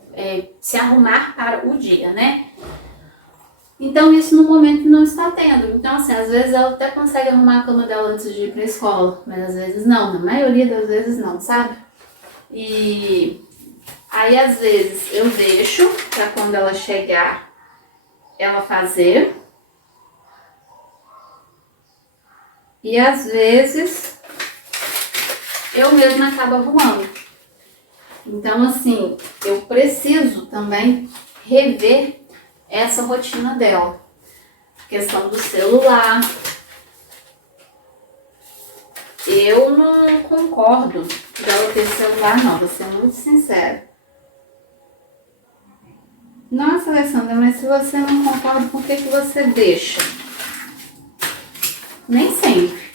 se arrumar para o dia, né? Então isso no momento não está tendo. Então assim, às vezes ela até consegue arrumar a cama dela antes de ir para a escola, mas às vezes não, na maioria das vezes não, sabe? E aí às vezes eu deixo para quando ela chegar ela fazer. E às vezes eu mesma acabo arrumando. Então assim, eu preciso também rever essa rotina dela. A questão do celular. Eu não concordo dela ter celular não, vou ser muito sincera. Nossa, Alessandra, mas se você não concorda, por que você deixa? Nem sempre.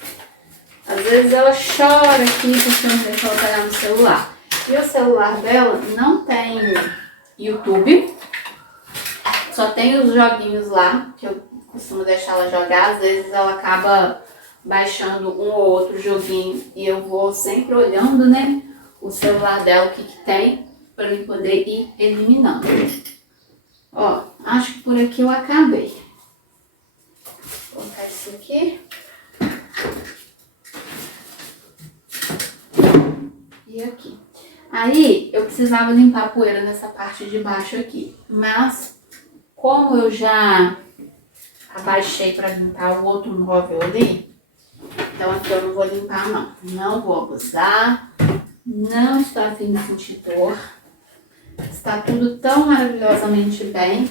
Às vezes ela chora aqui porque não deixa ela pegar no celular. E o celular dela não tem YouTube. Só tem os joguinhos lá, que eu costumo deixar ela jogar. Às vezes ela acaba baixando um ou outro joguinho e eu vou sempre olhando, né, o celular dela, o que tem, para eu poder ir eliminando. Ó, acho que por aqui eu acabei. Vou colocar isso aqui. E aqui. Aí, eu precisava limpar a poeira nessa parte de baixo aqui, mas como eu já abaixei para limpar o outro móvel ali, Então aqui eu não vou limpar não. Não vou abusar. Não estou a fim de sentir dor. Está tudo tão maravilhosamente bem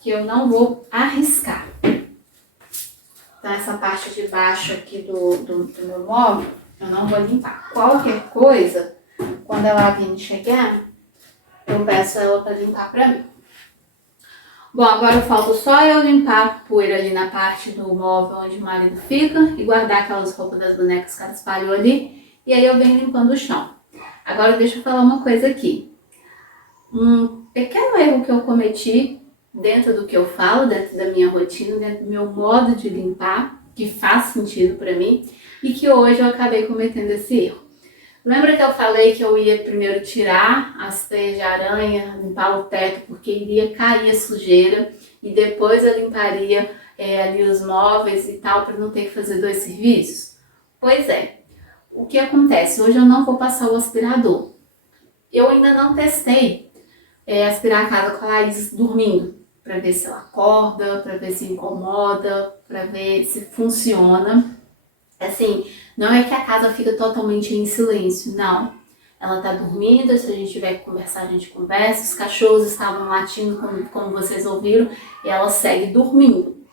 que eu não vou arriscar. Então essa parte de baixo aqui do meu móvel, eu não vou limpar. Qualquer coisa, quando ela vir chegar, eu peço ela para limpar para mim. Bom, agora falta só eu limpar a poeira ali na parte do móvel onde o marido fica e guardar aquelas roupas das bonecas que ela espalhou ali. E aí eu venho limpando o chão. Agora deixa eu falar uma coisa aqui. Um pequeno erro que eu cometi dentro do que eu falo, dentro da minha rotina, dentro do meu modo de limpar, que faz sentido para mim e que hoje eu acabei cometendo esse erro. Lembra que eu falei que eu ia primeiro tirar as teias de aranha, limpar o teto porque iria cair a sujeira e depois eu limparia ali os móveis e tal para não ter que fazer dois serviços? Pois é, o que acontece? Hoje eu não vou passar o aspirador. Eu ainda não testei aspirar a casa com a Laís dormindo, para ver se ela acorda, para ver se incomoda, para ver se funciona. Assim, não é que a casa fica totalmente em silêncio, não. Ela tá dormindo, se a gente tiver que conversar, a gente conversa. Os cachorros estavam latindo, como vocês ouviram, e ela segue dormindo.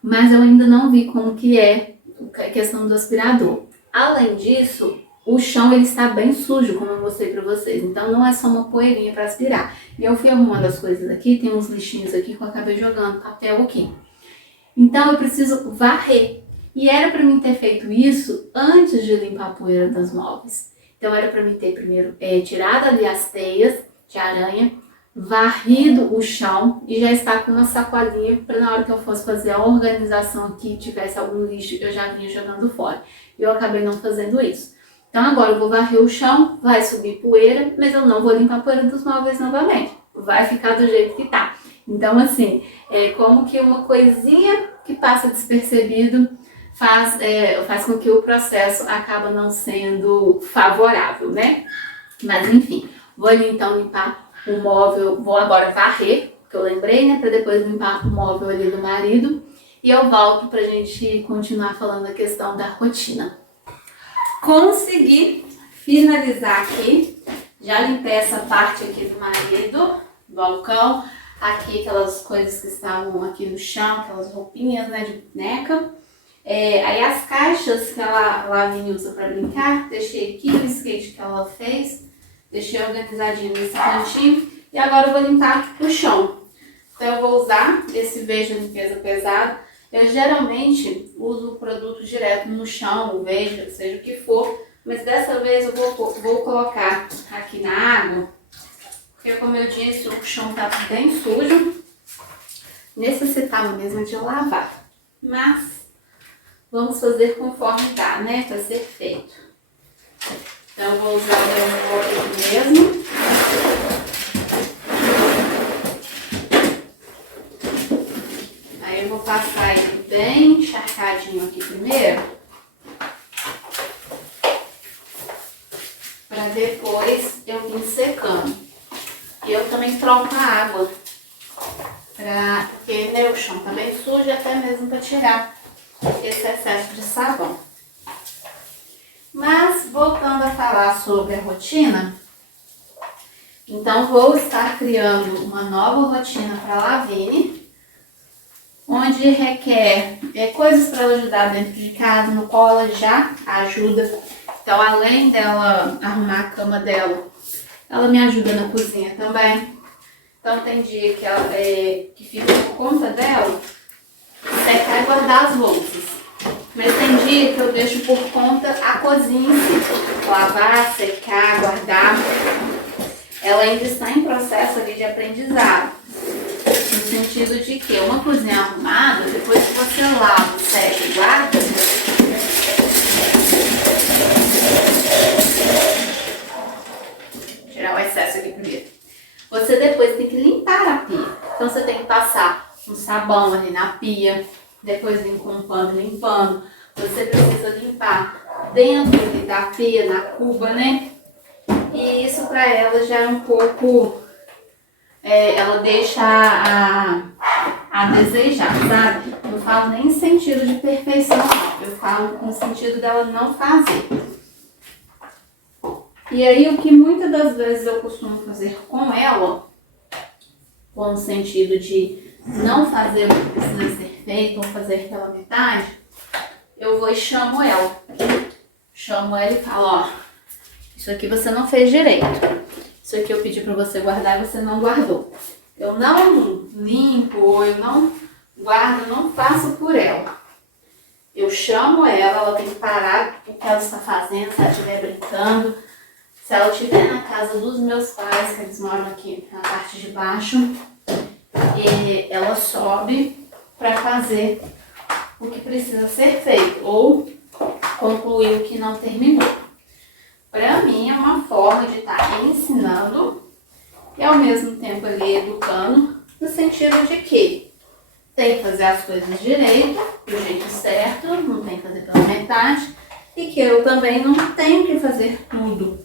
Mas eu ainda não vi como que é a questão do aspirador. Além disso, o chão ele está bem sujo, como eu mostrei para vocês. Então não é só uma poeirinha para aspirar. E eu fui arrumando as coisas aqui, tem uns lixinhos aqui que eu acabei jogando papel aqui. Então eu preciso varrer. E era para mim ter feito isso antes de limpar a poeira dos móveis. Então era para mim ter primeiro tirado ali as teias de aranha, varrido o chão e já estar com uma sacolinha para na hora que eu fosse fazer a organização aqui, tivesse algum lixo, eu já vinha jogando fora. E eu acabei não fazendo isso. Então agora eu vou varrer o chão, vai subir poeira, mas eu não vou limpar a poeira dos móveis novamente. Vai ficar do jeito que tá. Então assim, é como que uma coisinha que passa despercebido faz com que o processo acaba não sendo favorável, né? Mas enfim, vou ali então limpar o móvel, vou agora varrer, que eu lembrei, né? Para depois limpar o móvel ali do marido. E eu volto pra gente continuar falando a questão da rotina. Consegui finalizar aqui, já limpei essa parte aqui do marido, balcão, aqui aquelas coisas que estavam aqui no chão, aquelas roupinhas, né, de boneca. Aí as caixas que a Lavínia usa para brincar, deixei aqui o skate que ela fez, deixei organizadinho nesse cantinho e agora eu vou limpar o chão. Então eu vou usar esse Veja Limpeza Pesado. Eu geralmente uso o produto direto no chão, o Veja, seja o que for, mas dessa vez eu vou colocar aqui na água, porque como eu disse, o chão tá bem sujo, necessitava mesmo de lavar, mas vamos fazer conforme dá, né, para ser feito. Então eu vou usar o meu molho mesmo. Aí eu vou passar ele bem encharcadinho aqui primeiro, para depois eu vir secando. E eu também troco a água, porque né, o chão tá bem sujo, até mesmo para tirar esse excesso de sabão. Mas voltando a falar sobre a rotina, então vou estar criando uma nova rotina para a Lavínia, onde requer coisas para ela ajudar dentro de casa, no qual ela já ajuda. Então além dela arrumar a cama dela, ela me ajuda na cozinha também. Então tem dia que fica por conta dela secar e guardar as louças. Mas tem dia que eu deixo por conta a cozinha em si. Lavar, secar, guardar. Ela ainda está em processo ali de aprendizado. No sentido de que uma cozinha arrumada, depois que você lava, seca e guarda, vou tirar o excesso aqui primeiro. Você depois tem que limpar a pia. Então você tem que passar um sabão ali na pia, depois vir com um pano limpando. Você precisa limpar dentro da pia, na cuba, né? E isso para ela já é um pouco... ela deixa a desejar, sabe? Não falo nem em sentido de perfeição, não. Eu falo no sentido dela não fazer. E aí, o que muitas das vezes eu costumo fazer com ela, com o sentido de não fazer o que precisa ser feito ou fazer pela metade, eu vou e chamo ela. Chamo ela e falo, ó, isso aqui você não fez direito. Isso aqui eu pedi pra você guardar e você não guardou. Eu não limpo ou eu não guardo, não faço por ela. Eu chamo ela tem que parar o que ela está fazendo, se ela estiver brincando. Se ela estiver na casa dos meus pais, que eles moram aqui na parte de baixo, e ela sobe para fazer o que precisa ser feito ou concluir o que não terminou. Para mim é uma forma de estar ensinando e ao mesmo tempo ali educando, no sentido de que tem que fazer as coisas direito, do jeito certo, não tem que fazer pela metade, e que eu também não tenho que fazer tudo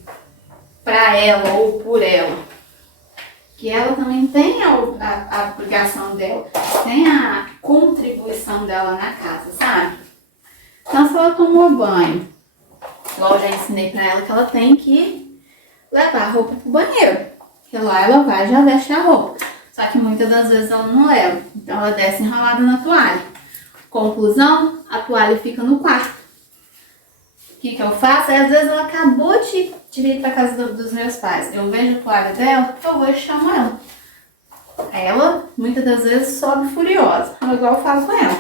para ela ou por ela. Que ela também tem a obrigação dela, tem a contribuição dela na casa, sabe? Então, se ela tomou banho, igual eu já ensinei pra ela que ela tem que levar a roupa pro banheiro. Porque lá ela vai e já veste a roupa. Só que muitas das vezes ela não leva. Então, ela desce enrolada na toalha. Conclusão, a toalha fica no quarto. O que eu faço? Às vezes ela acabou de ir pra casa dos meus pais. Eu vejo a toalha dela, eu vou e chamo ela. Ela, muitas das vezes, sobe furiosa. Igual eu falo com ela.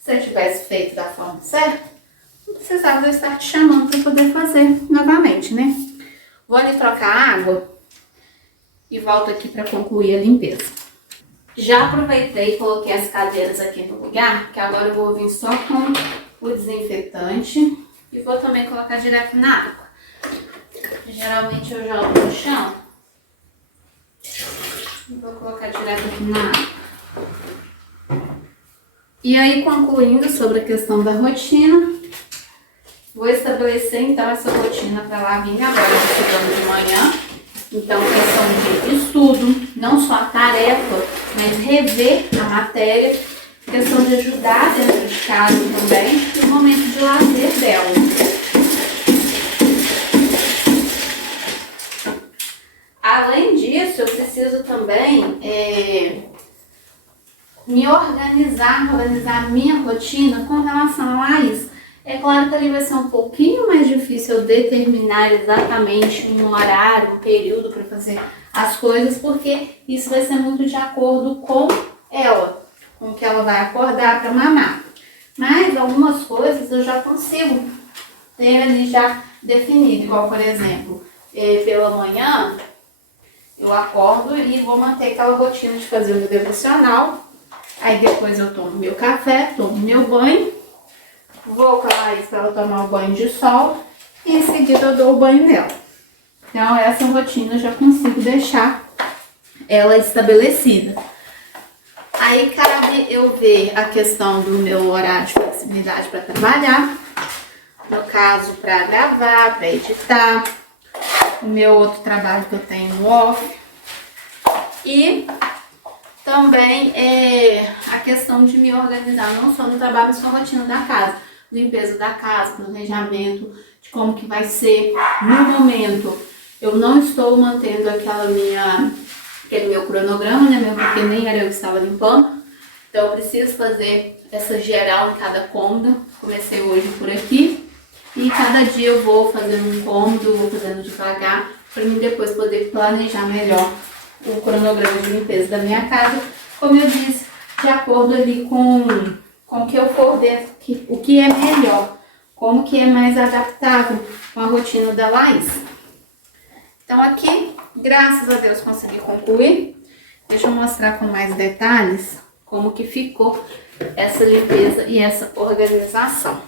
Se eu tivesse feito da forma certa, não precisava eu estar te chamando para poder fazer novamente, né? Vou ali trocar água e volto aqui para concluir a limpeza. Já aproveitei e coloquei as cadeiras aqui no lugar, que agora eu vou vir só com o desinfetante. E vou também colocar direto na água. Geralmente eu jogo no chão. E vou colocar direto aqui na água. E aí, concluindo sobre a questão da rotina, vou estabelecer então essa rotina para lá vir agora estudando de manhã. Então, questão de estudo, não só a tarefa, mas rever a matéria. Questão de ajudar dentro de casa também e o momento de lazer dela. Além disso, eu preciso também me organizar a minha rotina com relação a isso. É claro que ali vai ser um pouquinho mais difícil eu determinar exatamente um horário, um período para fazer as coisas, porque isso vai ser muito de acordo com ela. Com que ela vai acordar para mamar. Mas algumas coisas eu já consigo ter ali já definido. Igual, por exemplo, pela manhã eu acordo e vou manter aquela rotina de fazer o meu devocional. Aí depois eu tomo meu café, tomo meu banho. Vou com a Laís para ela tomar o banho de sol. E em seguida eu dou o banho nela. Então essa rotina eu já consigo deixar ela estabelecida. Aí cabe eu ver a questão do meu horário de flexibilidade para trabalhar, no caso para gravar, para editar, o meu outro trabalho que eu tenho no off, e também a questão de me organizar, não só no trabalho, mas com a rotina da casa, limpeza da casa, planejamento de como que vai ser. No momento, eu não estou mantendo aquele meu cronograma, né, porque nem era eu que estava limpando. Então eu preciso fazer essa geral em cada cômodo. Comecei hoje por aqui. E cada dia eu vou fazendo um cômodo, vou fazendo devagar, para mim depois poder planejar melhor o cronograma de limpeza da minha casa. Como eu disse, de acordo ali com o que eu for ver, o que é melhor, como que é mais adaptável com a rotina da Laís. Então aqui, graças a Deus, consegui concluir. Deixa eu mostrar com mais detalhes como que ficou essa limpeza e essa organização.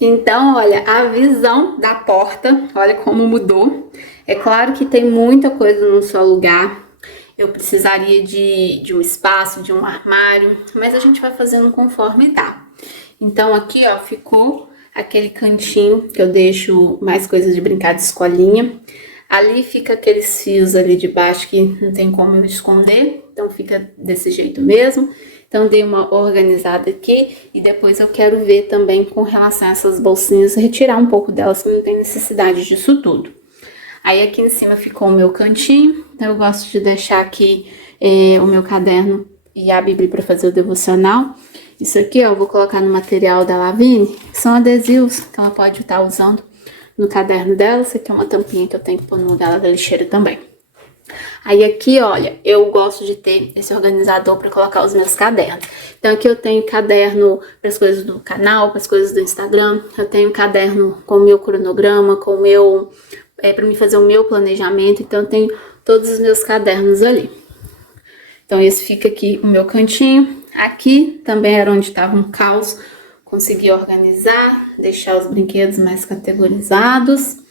Então, olha, a visão da porta, olha como mudou. É claro que tem muita coisa no seu lugar. Eu precisaria de um espaço, de um armário, mas a gente vai fazendo conforme dá. Então aqui, ó, ficou aquele cantinho que eu deixo mais coisas de brincar de escolinha. Ali fica aqueles fios ali de baixo que não tem como eu esconder, então fica desse jeito mesmo. Então dei uma organizada aqui e depois eu quero ver também com relação a essas bolsinhas, retirar um pouco delas, que não tem necessidade disso tudo. Aí aqui em cima ficou o meu cantinho, então eu gosto de deixar aqui o meu caderno e a Bíblia para fazer o devocional. Isso aqui, ó, eu vou colocar no material da Lavigne, que são adesivos que ela pode estar usando no caderno dela. Isso aqui é uma tampinha que eu tenho que pôr no lugar da lixeira também. Aí aqui, olha, eu gosto de ter esse organizador para colocar os meus cadernos. Então aqui eu tenho caderno para as coisas do canal, para as coisas do Instagram. Eu tenho caderno com o meu cronograma, com o meu... para mim fazer o meu planejamento. Então eu tenho todos os meus cadernos ali. Então esse fica aqui o meu cantinho. Aqui também era onde estava um caos. Consegui organizar, deixar os brinquedos mais categorizados.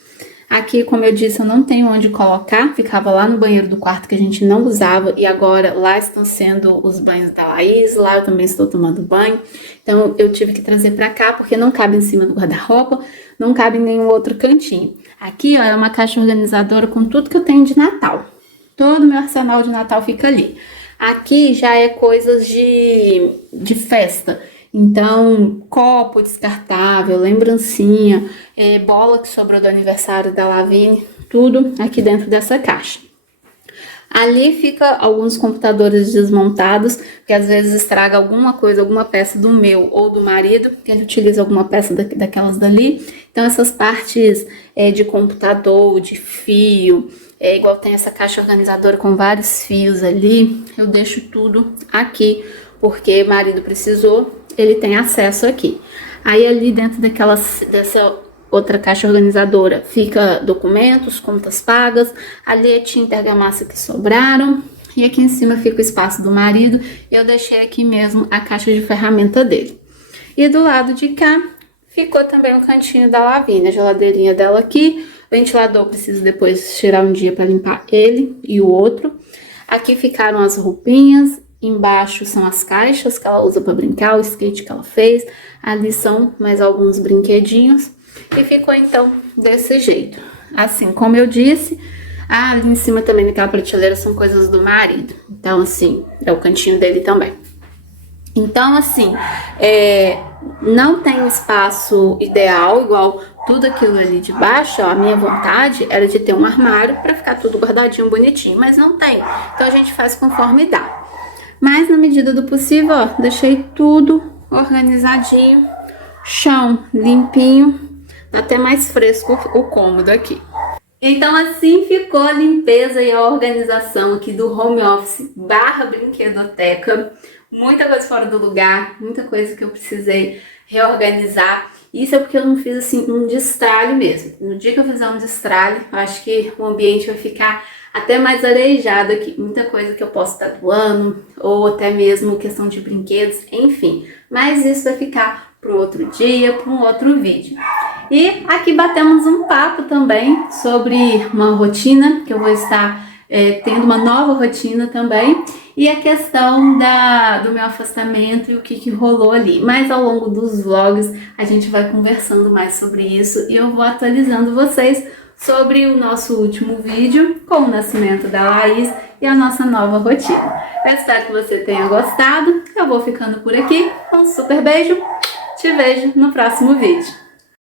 Aqui, como eu disse, eu não tenho onde colocar. Ficava lá no banheiro do quarto que a gente não usava. E agora lá estão sendo os banhos da Laís. Lá eu também estou tomando banho. Então eu tive que trazer para cá porque não cabe em cima do guarda-roupa. Não cabe em nenhum outro cantinho. Aqui, ó, é uma caixa organizadora com tudo que eu tenho de Natal. Todo o meu arsenal de Natal fica ali. Aqui já é coisas de festa. Então, copo descartável, lembrancinha, bola que sobrou do aniversário da Lavigne, tudo aqui dentro dessa caixa. Ali fica alguns computadores desmontados, que às vezes estraga alguma coisa, alguma peça do meu ou do marido, que ele utiliza alguma peça daquelas dali. Então essas partes de computador, de fio, igual tem essa caixa organizadora com vários fios ali, eu deixo tudo aqui, porque marido precisou, ele tem acesso aqui. Aí ali dentro dessa outra caixa organizadora fica documentos, contas pagas, ali é tinta e argamassa que sobraram, e aqui em cima fica o espaço do marido, e eu deixei aqui mesmo a caixa de ferramenta dele. E do lado de cá ficou também o cantinho da Lavigne, a geladeirinha dela aqui, o ventilador preciso depois tirar um dia para limpar ele e o outro. Aqui ficaram as roupinhas, embaixo são as caixas que ela usa para brincar, o skate que ela fez, ali são mais alguns brinquedinhos. E ficou então desse jeito. Assim, como eu disse, ali em cima também naquela prateleira são coisas do marido. Então, assim, é o cantinho dele também. Então, assim, não tem espaço ideal, igual tudo aquilo ali de baixo, ó. A minha vontade era de ter um armário para ficar tudo guardadinho, bonitinho, mas não tem. Então a gente faz conforme dá. Mas na medida do possível, ó, deixei tudo organizadinho, chão limpinho. Tá até mais fresco o cômodo aqui. Então assim ficou a limpeza e a organização aqui do home office / brinquedoteca. Muita coisa fora do lugar, muita coisa que eu precisei reorganizar. Isso é porque eu não fiz assim um destralhe mesmo. No dia que eu fizer um destralhe, eu acho que o ambiente vai ficar até mais arejado aqui. Muita coisa que eu posso estar doando, ou até mesmo questão de brinquedos, enfim. Mas isso vai ficar para outro dia, para um outro vídeo. E aqui batemos um papo também sobre uma rotina, que eu vou estar tendo uma nova rotina também, e a questão do meu afastamento e o que rolou ali. Mas ao longo dos vlogs a gente vai conversando mais sobre isso e eu vou atualizando vocês sobre o nosso último vídeo com o nascimento da Laís e a nossa nova rotina. Eu espero que você tenha gostado, eu vou ficando por aqui, um super beijo, te vejo no próximo vídeo.